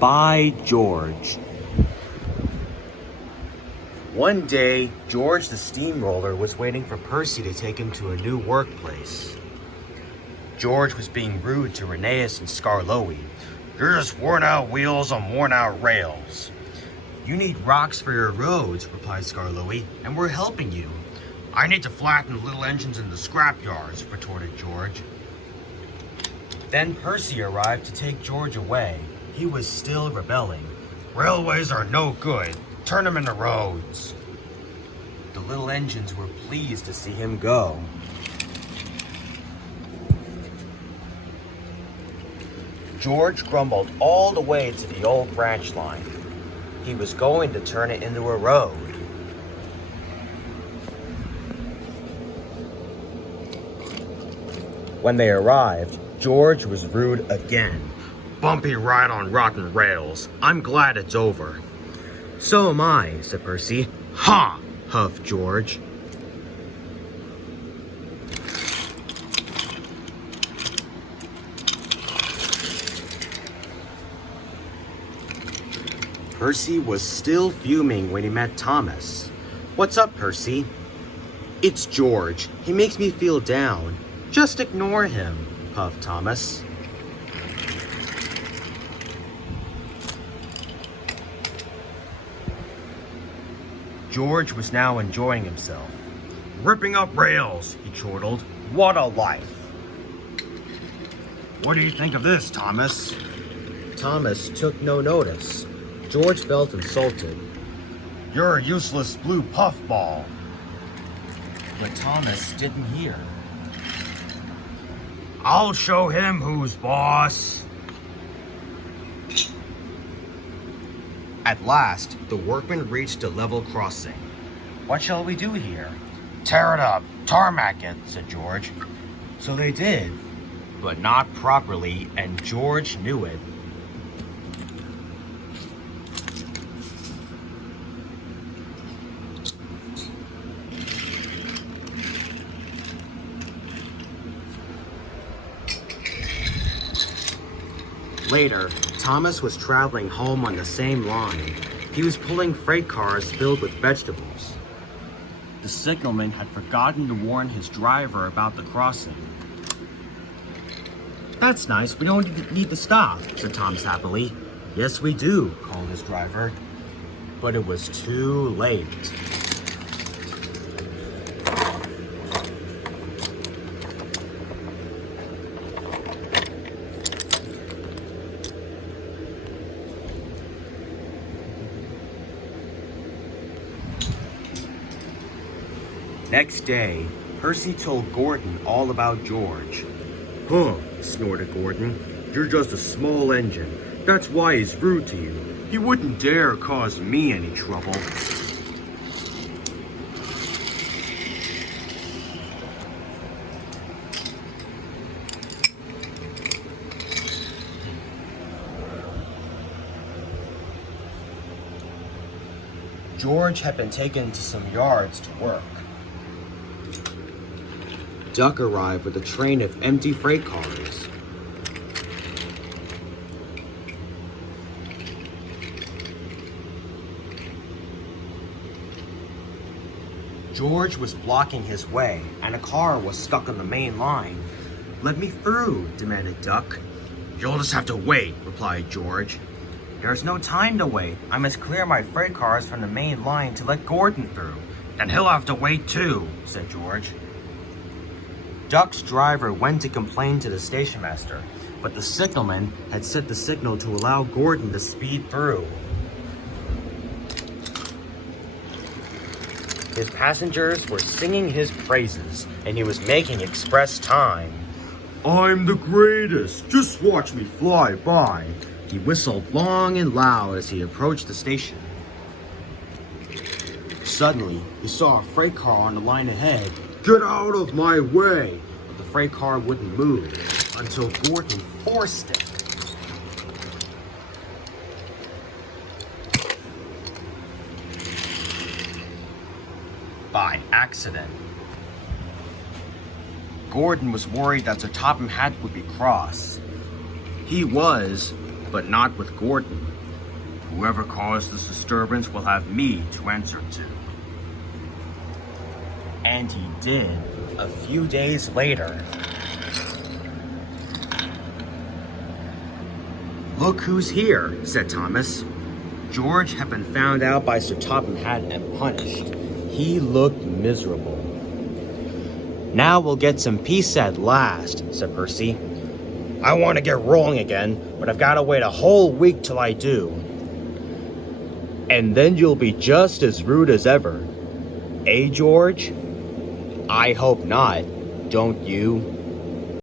by George. One day, George the Steamroller was waiting for Percy to take him to a new workplace. George was being rude to Rheneas and Skarloey. "You're just worn-out wheels on worn-out rails." "You need rocks for your roads," replied Skarloey, "and we're helping you." "I need to flatten the little engines in the scrapyards," retorted George. Then Percy arrived to take George away. He was still rebelling. "Railways are no good. Turn them into roads." The little engines were pleased to see him go. George grumbled all the way to the old branch line. He was going to turn it into a road. When they arrived, George was rude again. "Bumpy ride on rotten rails. I'm glad it's over." "So am I," said Percy. "Ha!" huffed George. Percy was still fuming when he met Thomas. "What's up, Percy?" "It's George. He makes me feel down." "Just ignore him," puffed Thomas. George was now enjoying himself. "Ripping up rails," he chortled. "What a life." "What do you think of this, Thomas?" Thomas took no notice. George felt insulted. "You're a useless blue puffball." But Thomas didn't hear. "I'll show him who's boss." At last, the workmen reached a level crossing. "What shall we do here?" "Tear it up, tarmac it," said George. So they did, but not properly, and George knew it. Later, Thomas was traveling home on the same line. He was pulling freight cars filled with vegetables. The signalman had forgotten to warn his driver about the crossing. "That's nice, we don't need to stop," said Thomas happily. "Yes, we do," called his driver. But it was too late. Next day, Percy told Gordon all about George. "Huh," snorted Gordon. "You're just a small engine. That's why he's rude to you. He wouldn't dare cause me any trouble." George had been taken to some yards to work. Duck arrived with a train of empty freight cars. George was blocking his way, and a car was stuck on the main line. "Let me through," demanded Duck. "You'll just have to wait," replied George. "There's no time to wait. I must clear my freight cars from the main line to let Gordon through." "Then he'll have to wait too," said George. Duck's driver went to complain to the station master, but the signalman had set the signal to allow Gordon to speed through. His passengers were singing his praises, and he was making express time. "I'm the greatest, just watch me fly by." He whistled long and loud as he approached the station. Suddenly, he saw a freight car on the line ahead. "Get out of my way!" But the freight car wouldn't move until Gordon forced it. By accident. Gordon was worried that the Topham Hatt would be cross. He was, but not with Gordon. Whoever caused this disturbance will have me to answer to. And he did. A few days later. Look who's here, said Thomas. George had been found out by Sir Topham Hatt and punished. He looked miserable. Now we'll get some peace at last, said Percy. I want to get rolling again, but I've got to wait a whole week till I do. And then you'll be just as rude as ever. Eh, George? I hope not, don't you?